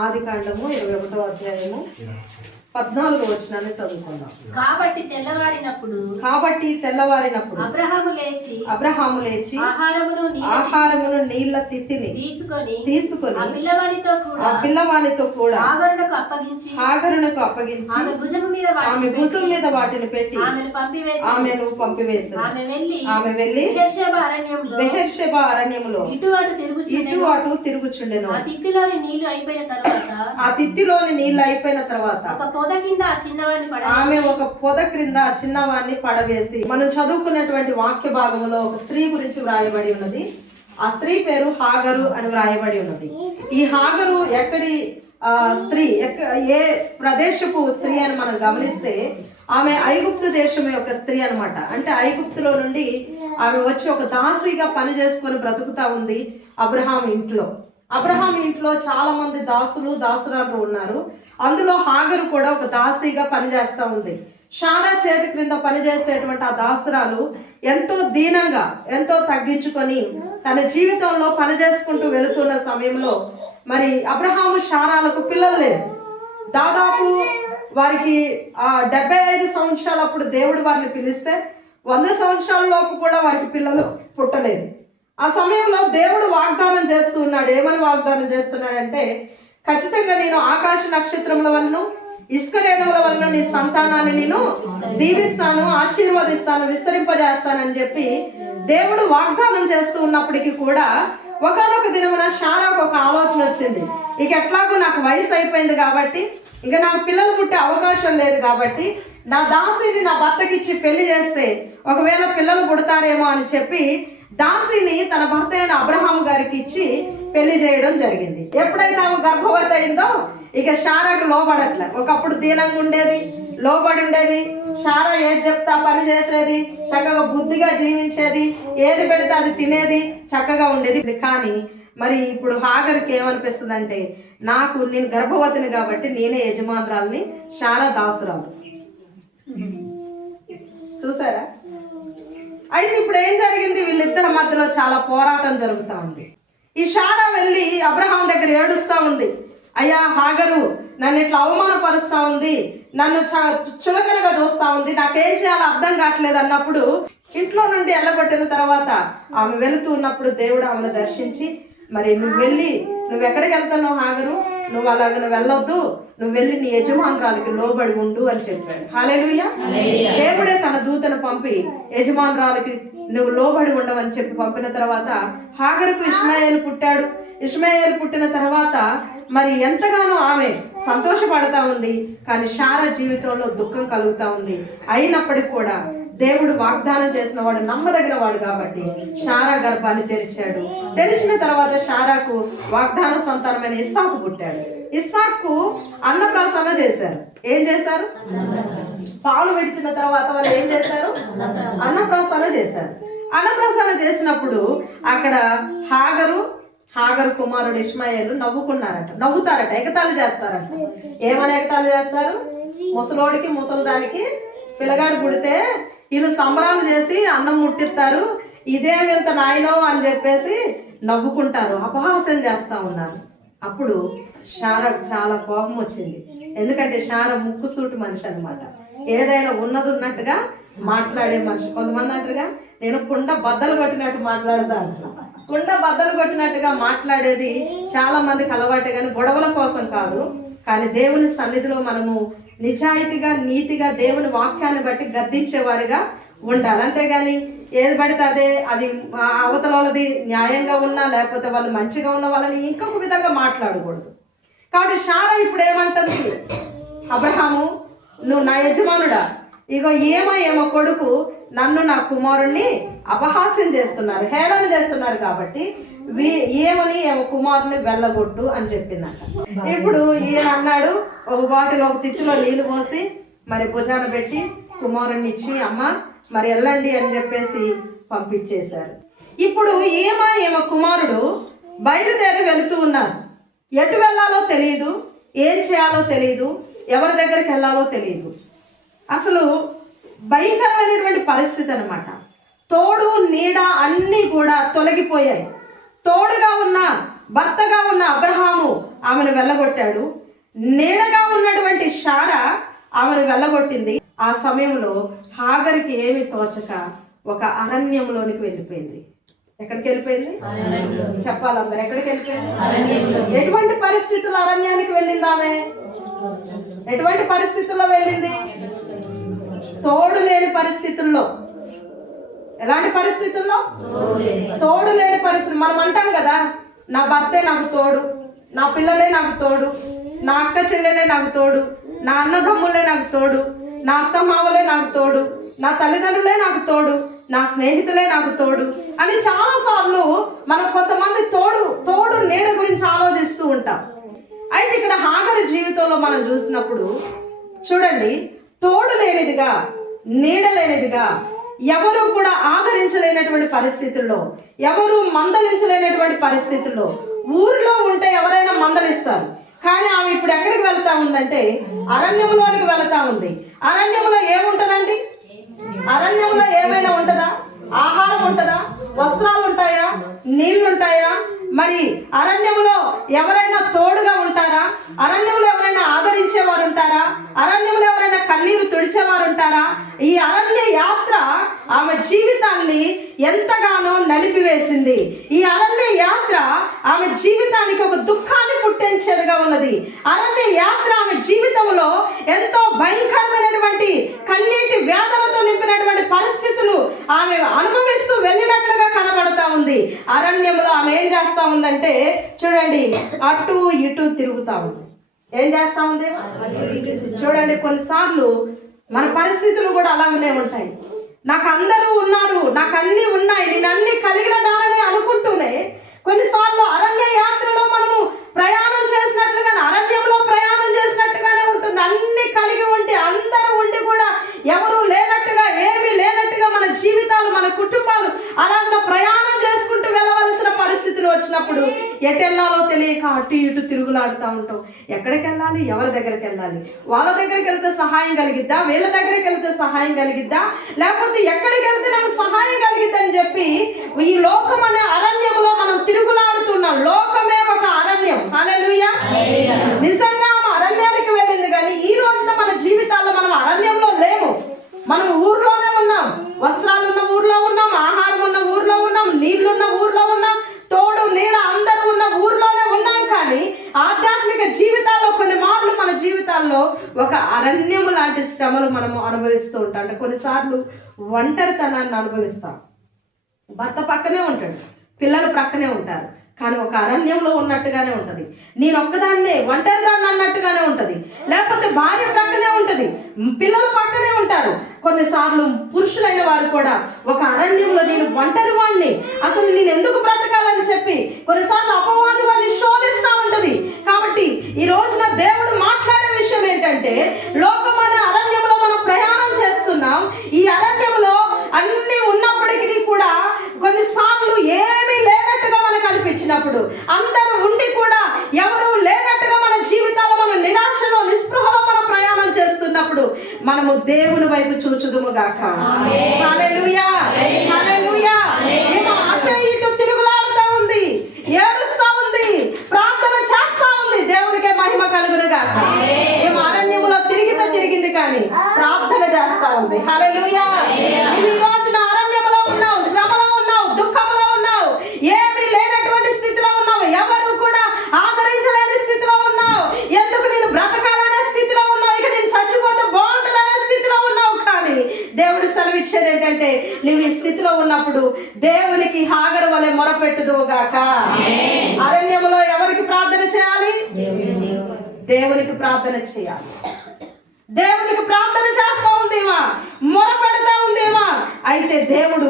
ఆది కాండము ఇరవై ఒకటో అధ్యాయము. పద్నాలుగు వచనాన్ని చదువుకుందాం. కాబట్టి తెల్లవారినప్పుడు కాబట్టి తెల్లవారినప్పుడు అబ్రహాము లేచి అబ్రహాము లేచి ఆహారమును ఆహారమును నీళ్ళ తిత్తిని తీసుకొని తీసుకొని ఆ పిల్లవాడితో ఆ కూడా పిల్లవానితో కూడా ఆగరునకు అప్పగించి హాగరునకు అప్పగించి ఆమె భుజము మీద ఆమె భుజం మీద వాటిని పెట్టి ఆమెను పంపివేసి ఆమెను పంపివేసి ఆమె వెళ్ళి ఆమె వెళ్ళి బెర్షెబా అరణ్యంలో బెహర్షెబ అరణ్యములో ఇటు అటు తిరుగుచుండెను. ఇటు అటు తిరుగుచుండెను. ఆ తిత్తిలోని నీళ్ళు అయిపోయిన తర్వాత ఆ తిత్తిలోని నీళ్ళు అయిపోయిన తర్వాత ఒక పొద కింద ఆ చిన్నవాడిని పడ ఆమె ఒక పొద క్రింద ఆ చిన్నవాన్ని పడవేసి మనం చదువుకున్నటువంటి వాక్య భాగంలో ఒక స్త్రీ గురించి వ్రాయబడి ఉన్నది. ఆ స్త్రీ పేరు హాగరు అని వ్రాయబడి ఉన్నది. ఈ హాగరు ఎక్కడి ఆ, స్త్రీ ఎక్క- ఏ ప్రదేశపు స్త్రీ అని మనం గమనిస్తే ఆమె ఐగుప్తు దేశం యొక్క స్త్రీ అన్నమాట. అంటే ఐగుప్తులో నుండి ఆమె వచ్చి ఒక దాసిగా పని చేసుకొని బ్రతుకుతా ఉంది అబ్రహాం ఇంట్లో. అబ్రహాం ఇంట్లో చాలా మంది దాసులు దాసురాలు ఉన్నారు. అందులో హాగరు కూడా ఒక దాసిగా పనిచేస్తూ ఉంది. షారా చేతి క్రింద పనిచేసేటువంటి ఆ దాసురాలు ఎంతో దీనంగా ఎంతో తగ్గించుకొని తన జీవితంలో పని చేసుకుంటూ వెళుతున్న సమయంలో మరి అబ్రహాము షారాలకు పిల్లలు లేరు. దాదాపు వారికి ఆ డెబ్బై ఐదు సంవత్సరాలప్పుడు దేవుడు వారిని పిలిస్తే వంద సంవత్సరాల లోపు కూడా వారికి పిల్లలు పుట్టలేదు. ఆ సమయంలో దేవుడు వాగ్దానం చేస్తున్నాడు. ఏమని వాగ్దానం చేస్తున్నాడంటే ఖచ్చితంగా నేను ఆకాశ నక్షత్రముల వలన ఇసుక రేణువుల వలన నీ సంతానాన్ని నేను దీవిస్తాను ఆశీర్వదిస్తాను విస్తరింపజేస్తానని చెప్పి దేవుడు వాగ్దానం చేస్తూ ఉన్నప్పటికీ కూడా ఒకనొక దినమున షారాకు ఒక ఆలోచన వచ్చింది. ఇక ఎట్లాగో నాకు వయసు అయిపోయింది కాబట్టి ఇంకా నాకు పిల్లలు పుట్టే అవకాశం లేదు కాబట్టి నా దాసిని నా భర్తకిచ్చి పెళ్ళి చేస్తే ఒకవేళ పిల్లలు పుడతారేమో అని చెప్పి దాసిని తన భర్త అయిన అబ్రహాం గారికి ఇచ్చి పెళ్ళి చేయడం జరిగింది. ఎప్పుడైతే ఆమె గర్భవతి అయిందో ఇక షారాకు లోబడట్లే. ఒకప్పుడు దీనంగా ఉండేది లోబడి ఉండేది షారా ఏది చెప్తా పని చేసేది చక్కగా బుద్ధిగా జీవించేది ఏది పెడితే అది తినేది చక్కగా ఉండేది. కానీ మరి ఇప్పుడు హాగర్కి ఏమనిపిస్తుంది అంటే నాకు నేను గర్భవతిని కాబట్టి నేనే యజమానురాల్ని శారా దాసురాలు చూసారా? అయితే ఇప్పుడు ఏం జరిగింది? వీళ్ళిద్దరి మధ్యలో చాలా పోరాటం జరుగుతూ ఉంది. ఈ షారా వెళ్ళి అబ్రహాం దగ్గర ఏడుస్తూ ఉంది. అయ్యా హాగరు నన్ను ఇట్లా అవమానపరుస్తా ఉంది. నన్ను చులకనగా చూస్తా ఉంది. నాకేం చేయాలో అర్థం కావట్లేదు అన్నప్పుడు ఇంట్లో నుండి వెళ్ళగొట్టిన తర్వాత ఆమె వెళుతూ ఉన్నప్పుడు దేవుడు ఆమెను దర్శించి మరి నువ్వు వెళ్ళి నువ్వు ఎక్కడికి వెళ్తున్నావు హాగరు? నువ్వు అలాగ నువ్వు వెళ్ళొద్దు. నువ్వు వెళ్ళి నీ యజమానురాలకి లోబడి ఉండు అని చెప్పాడు. హాలేలుయ్య దేవుడే తన దూతను పంపి యజమానురాలకి నువ్వు లోబడి ఉండవని చెప్పి పంపిన తర్వాత హాగరుకు ఇష్మాయేలు పుట్టాడు. ఇష్మాయేలు పుట్టిన తర్వాత మరి ఎంతగానో ఆమె సంతోషపడతా ఉంది కానీ షారా జీవితంలో దుఃఖం కలుగుతా ఉంది. అయినప్పటికీ కూడా దేవుడు వాగ్దానం చేసిన వాడు నమ్మదగిన వాడు కాబట్టి షారా గర్భాన్ని తెరిచాడు. తెరిచిన తర్వాత షారాకు వాగ్దాన సంతానమైన ఇస్సాకు పుట్టాడు. ఇస్సాకు అన్నప్రాసన చేశారు. ఏం చేశారు? పాలు విడిచిన తర్వాత వాళ్ళు ఏం చేశారు? అన్నప్రాసన చేశారు. అన్నప్రాసన చేసినప్పుడు అక్కడ హాగరు హాగరు కుమారుడు ఇస్మాయిల్ నవ్వుకున్నారట. నవ్వుతారట ఎగతాళి చేస్తారట. ఏమని ఎగతాళి చేస్తారు? ముసలోడికి ముసలిదానికి పిల్లగాడు పుడితే వీళ్ళు సంబరాలు చేసి అన్నం ముట్టిస్తారు ఇదేమి ఇంత నాయనో అని చెప్పేసి నవ్వుకుంటారు అపహాసం చేస్తూ ఉన్నారు. అప్పుడు షారక్ చాలా కోపం వచ్చింది. ఎందుకంటే షార ముక్కుసూటి మనిషి అనమాట ఏదైనా ఉన్నది ఉన్నట్టుగా మాట్లాడే మనిషి. కొంతమంది అంటారుగా నేను కుండ బద్దలు కొట్టినట్టు మాట్లాడతా కుండ బద్దలు కొట్టినట్టుగా మాట్లాడేది చాలా మందికి అలవాటే కానీ గొడవల కోసం కాదు. కానీ దేవుని సన్నిధిలో మనము నిజాయితీగా నీతిగా దేవుని వాక్యాన్ని బట్టి గద్దించేవారిగా ఉండాలి. అంతేగాని ఏది పడితే అదే అది ఆ అవతల వాళ్ళది న్యాయంగా ఉన్నా లేకపోతే వాళ్ళు మంచిగా ఉన్న వాళ్ళని ఇంకొక విధంగా మాట్లాడకూడదు. కాబట్టి షారా ఇప్పుడు ఏమంటుంది? అబ్రహాము నువ్వు నా యజమానుడా? ఇగో ఏమో ఏమో కొడుకు నన్ను నా కుమారుణ్ణి అపహాస్యం చేస్తున్నారు హేళన చేస్తున్నారు కాబట్టి ఏమని ఏమో కుమారుని వెళ్ళగొట్టు అని చెప్పిందంట. ఇప్పుడు ఈయన అన్నాడు ఒక బాటిల్ ఒక తిత్తిలో నీళ్ళు పోసి మరి భుజాన పెట్టి కుమారుణ్ణి ఇచ్చి అమ్మ మరి వెళ్ళండి అని చెప్పేసి పంపించేశారు. ఇప్పుడు ఏమా ఏమో కుమారుడు బయలుదేరి వెళుతూ ఉన్నారు. ఎటు వెళ్ళాలో తెలియదు ఏం చేయాలో తెలియదు ఎవరి దగ్గరికి వెళ్ళాలో తెలియదు అసలు భయంకరమైనటువంటి పరిస్థితి అనమాట తోడు నీడ అన్నీ కూడా తొలగిపోయాయి. తోడుగా ఉన్న భర్తగా ఉన్న అబ్రహాము ఆమెను వెళ్ళగొట్టాడు. నీడగా ఉన్నటువంటి షారా ఆమెను వెళ్ళగొట్టింది. ఆ సమయంలో హాగరికి ఏమి తోచక ఒక అరణ్యంలోనికి వెళ్ళిపోయింది. ఎక్కడికి వెళ్ళిపోయింది? చెప్పాలి అందరు ఎక్కడికి వెళ్ళిపోయింది? ఎటువంటి పరిస్థితుల్లో అరణ్యానికి వెళ్ళింది ఆమె? ఎటువంటి పరిస్థితుల్లో వెళ్ళింది? తోడు లేని పరిస్థితుల్లో. ఎలాంటి పరిస్థితుల్లో? తోడు లేని పరిస్థితులు. మనం అంటాం కదా నా భర్తే నాకు తోడు నా పిల్లలే నాకు తోడు నా అక్క చెల్లెలే నాకు తోడు నా అన్నదమ్ములే నాకు తోడు నా అత్త మావలే నాకు తోడు నా తల్లిదండ్రులే నాకు తోడు నా స్నేహితులే నాకు తోడు అని చాలా సార్లు మనం కొంతమంది తోడు తోడు నీడ గురించి ఆలోచిస్తూ ఉంటాం. అయితే ఇక్కడ హాగరు జీవితంలో మనం చూసినప్పుడు చూడండి తోడు లేనిదిగా నీడ లేనిదిగా ఎవరు కూడా ఆదరించలేనటువంటి పరిస్థితుల్లో ఎవరు మందలించలేనటువంటి పరిస్థితుల్లో ఊరిలో ఉంటే ఎవరైనా మందలిస్తారు. కానీ ఆమె ఇప్పుడు ఎక్కడికి వెళ్తా ఉందంటే అరణ్యంలోనికి వెళ్తా ఉంది. అరణ్యంలో ఏముంటదండి? అరణ్యంలో ఏమైనా ఉంటదా? ఆహారం ఉంటదా? వస్త్రాలు ఉంటాయా? నీళ్ళు ఉంటాయా? మరి అరణ్యంలో ఎవరైనా తోడుగా ఉంటారా? అరణ్యంలో ఎవరైనా ఆదరించేవారు ఉంటారా? అరణ్యంలో ఎవరైనా కన్నీరు తుడిచేవారు ఉంటారా? ఈ అరణ్య యాత్ర ఆమె జీవితాన్ని ఎంతగా నలిపివేసింది. ఈ అరణ్య యాత్ర ఆమె జీవితానికి ఒక దుఃఖాన్ని పుట్టించేదిగా ఉన్నది. అరణ్య యాత్ర ఆమె జీవితంలో ఎంతో భయంకరమైనటువంటి కన్నీటి వేదనతో నింపినటువంటి పరిస్థితులు ఆమె అనుభవిస్తూ వెళ్ళినట్లుగా కనబడతా ఉంది. అరణ్యంలో ఆమె ఏం చేస్తా ఉందంటే చూడండి అటు ఇటు తిరుగుతా ఉంది. ఏం చేస్తా ఉంది? చూడండి కొన్నిసార్లు మన పరిస్థితులు కూడా అలాగనే ఉంటాయి. నాకు అందరూ ఉన్నారు నాకు అన్ని ఉన్నాయి నేను అన్ని కలిగిన దానని అనుకుంటూనే కొన్నిసార్లు అరణ్య యాత్రలో మనము ప్రయాణం చేసినట్లుగానే అరణ్యంలో ప్రయాణం చేసినట్టుగానే ఉంటుంది. అన్ని కలిగి ఉంటే అందరూ ఉండి కూడా ఎవరు లేనట్టుగా ఏమీ లేనట్టుగా మన జీవితాలు మన కుటుంబాలు అలాగే ప్రయాణం వచ్చినప్పుడు ఎటు వెళ్ళాలో తెలియక అటు ఇటు తిరుగులాడుతూ ఉంటాం. ఎక్కడికి వెళ్ళాలి ఎవరి దగ్గరికి వెళ్ళాలి వాళ్ళ దగ్గరికి వెళ్తే సహాయం కలిగిద్దా? వీళ్ళ దగ్గరికి వెళ్తే సహాయం కలిగిద్దా? లేకపోతే ఎక్కడికి వెళ్తే నాకు సహాయం కలిగిద్దని చెప్పి ఈ లోకం అనే అరణ్యంలో మనం తిరుగులాడుతున్నాం లోకమే ఒక అరణ్యం హల్లెలూయా నిజంగా ఆమె అరణ్యానికి వెళ్ళింది కానీ ఈ రోజున మన జీవితాల్లో మనం అరణ్యంలో లేము మనం ఊర్లోనే ఉన్నాం వస్త్రాలు ఉన్న ఊర్లో ఉన్నాం ఆహారం ఉన్న ఊర్లో ఉన్నాం నీళ్ళున్న ఊర్లో ఉన్నాం తోడు నీడ అందరూ ఉన్న ఊర్లోనే ఉన్నాం కానీ ఆధ్యాత్మిక జీవితాల్లో కొన్ని మార్లు మన జీవితాల్లో ఒక అరణ్యము లాంటి శ్రమలు మనము అనుభవిస్తూ ఉంటాం. అంటే కొన్నిసార్లు ఒంటరితనాన్ని అనుభవిస్తాం. భర్త పక్కనే ఉంటాడు పిల్లలు ప్రక్కనే ఉంటారు. కానీ ఒక అరణ్యంలో ఉన్నట్టుగానే ఉంటుంది. నేను ఒక్కదాన్నే ఒంటరిదాన్ని అన్నట్టుగానే ఉంటుంది. లేకపోతే భార్య ప్రక్కనే ఉంటుంది పిల్లలు పక్కనే ఉంటారు. కొన్నిసార్లు పురుషులైన వారు కూడా ఒక అరణ్యంలో నేను ఒంటరి వాడిని అసలు నేను ఎందుకు బ్రతకాలని చెప్పి కొన్నిసార్లు అపవాది వారిని శోధిస్తూ ఉంటుంది. కాబట్టి ఈ రోజున దేవుడు మాట్లాడే విషయం ఏంటంటే లోక అరణ్యంలో మనం ప్రయాణం చేస్తున్నాం ఈ అరణ్యంలో అన్ని ఉన్నప్పటికీ కూడా కొన్నిసార్లు ఏమీ లేనట్టుగా మనకు అనిపించినప్పుడు అందరూ ఉండి కూడా ఎవరు లేనట్టుగా మన జీవితాలు మనం నిరాశలో నిస్పృహలో మనం ప్రయాణం చేస్తున్నప్పుడు మనము దేవుని వైపు చూచుదుము గాక. అటు ఇటు తిరుగులాడుతా ఉంది ఏడుస్తా ఉంది ప్రార్థన చేస్తా ఉంది దేవునికే మహిమ కలుగును గాక. ఏమో అరణ్యములో తిరిగితే తిరిగింది కానీ ప్రార్థన చేస్తా ఉంది. హల్లెలూయా నీవు ఈ రోజున అరణ్యములో ఉన్నావు శ్రమలో ఉన్నావు దుఃఖంలో ఉన్నావు ఏమీ లేనటువంటి స్థితిలో ఉన్నావు ఎవరు కూడా ఆదరించలేని స్థితిలో ఉన్నావు ఎందుకు నేను బ్రతకాలనే స్థితిలో ఉన్నావు ఇక నేను చచ్చిపోతే బాగుంటుందనే స్థితిలో ఉన్నావు కానీ దేవుడు ఏంటంటే నువ్వు ఈ స్థితిలో ఉన్నప్పుడు దేవునికి హాగరు వలె మొరపెట్టుదువుగాక అరణ్యములో ఎవరికి ప్రార్థన చేయాలి? దేవునికి. ప్రార్థన చేయాలి. దేవునికి ప్రార్థన చేస్తా ఉందేమా? మొర పెడతా ఉందేమా? అయితే దేవుడు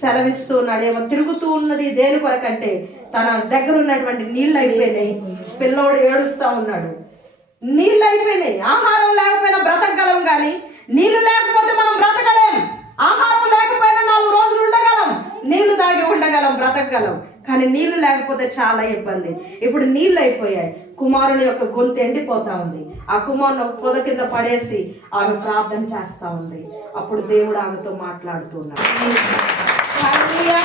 సెలవిస్తున్నాడు ఏమో తిరుగుతూ ఉన్నది దేని కొరకంటే తన దగ్గర ఉన్నటువంటి నీళ్ళు అయిపోయినాయి. పిల్లోడు ఏడుస్తా ఉన్నాడు. నీళ్ళు అయిపోయినాయి. ఆహారం లేకపోయినా బ్రతకగలం కానీ నీళ్ళు లేకపోతే మనం బ్రతకలేం ఆహారం లేకపోయినా నాలుగు రోజులు ఉండగలం నీళ్ళు తాగి బ్రతకగలం కానీ నీళ్ళు లేకపోతే చాలా ఇబ్బంది. ఇప్పుడు నీళ్ళు అయిపోయాయి. కుమారుని యొక్క గొంతు ఎండిపోతా ఉంది. ఆ కుమారుని ఒక పొద కింద పడేసి ఆమె ప్రార్థన చేస్తా ఉంది. అప్పుడు దేవుడు ఆమెతో మాట్లాడుతున్నాడు హల్లెలూయా.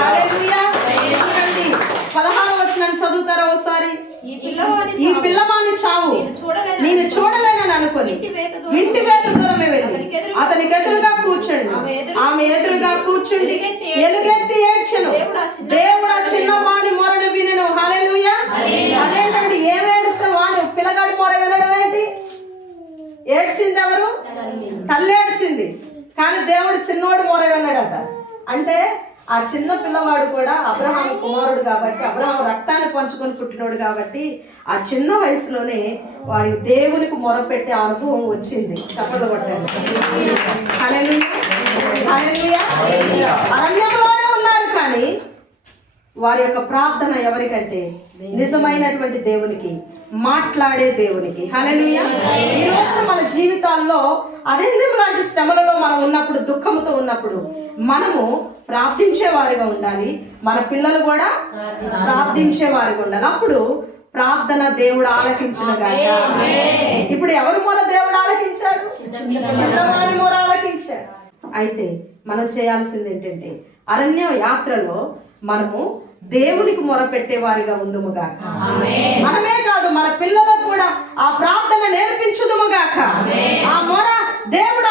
హల్లెలూయా. చూడండి పదహారు ఈ పిల్లవాని చావు. నేను చూడలేను నేను చూడలేనని అనుకొని ఇంటి వేత దూరమే వెళ్ళి అతనికి ఎదురుగా కూర్చోండి ఆమె ఎదురుగా కూర్చుండి ఎలుగెత్తి ఏడ్చెను దేవుడు ఆ చిన్న- చిన్నవాని మొరను వినను. హల్లెలూయా. అదేంటండి? ఏమేడుస్తే వాని పిల్లగాడి మొర వినడం ఏంటి? ఏడ్చింది ఎవరు? తల్లి ఏడ్చింది. కానీ దేవుడు చిన్నోడు మొర విన్నాడట. అంటే ఆ చిన్న పిల్లవాడు కూడా అబ్రహాం కుమారుడు కాబట్టి అబ్రహాం రక్తాన్ని పంచుకొని పుట్టినోడు కాబట్టి ఆ చిన్న వయసులోనే వాడి దేవునికి మొరపెట్టే అనుభవం వచ్చింది. చప్పట్లు కొట్టాడు. అరణ్యంలోనే ఉన్నారు కానీ వారి యొక్క ప్రార్థన ఎవరికంటే నిజమైనటువంటి దేవునికి మాట్లాడే దేవునికి. హల్లెలూయా ఈ రోజున మన జీవితాల్లో అరణ్యం లాంటి శ్రమలలో మనం ఉన్నప్పుడు దుఃఖముతో ఉన్నప్పుడు మనము ప్రార్థించే వారిగా ఉండాలి. మన పిల్లలు కూడా ప్రార్థించే వారిగా ఉండాలి. అప్పుడు ప్రార్థన దేవుడు ఆలకించిన గాక. ఇప్పుడు ఎవరు మొర దేవుడు ఆలకించాడు? చిన్నవారి మొర ఆలకించాడు. అయితే మనం చేయాల్సింది ఏంటంటే అరణ్య యాత్రలో మనము దేవునికి మొరపెట్టే వారిగా ఉందముగాక మనమే కాదు మన పిల్లలకు కూడా ఆ ప్రార్థన నేర్పించుదుముగాక ఆ మొర దేవుడు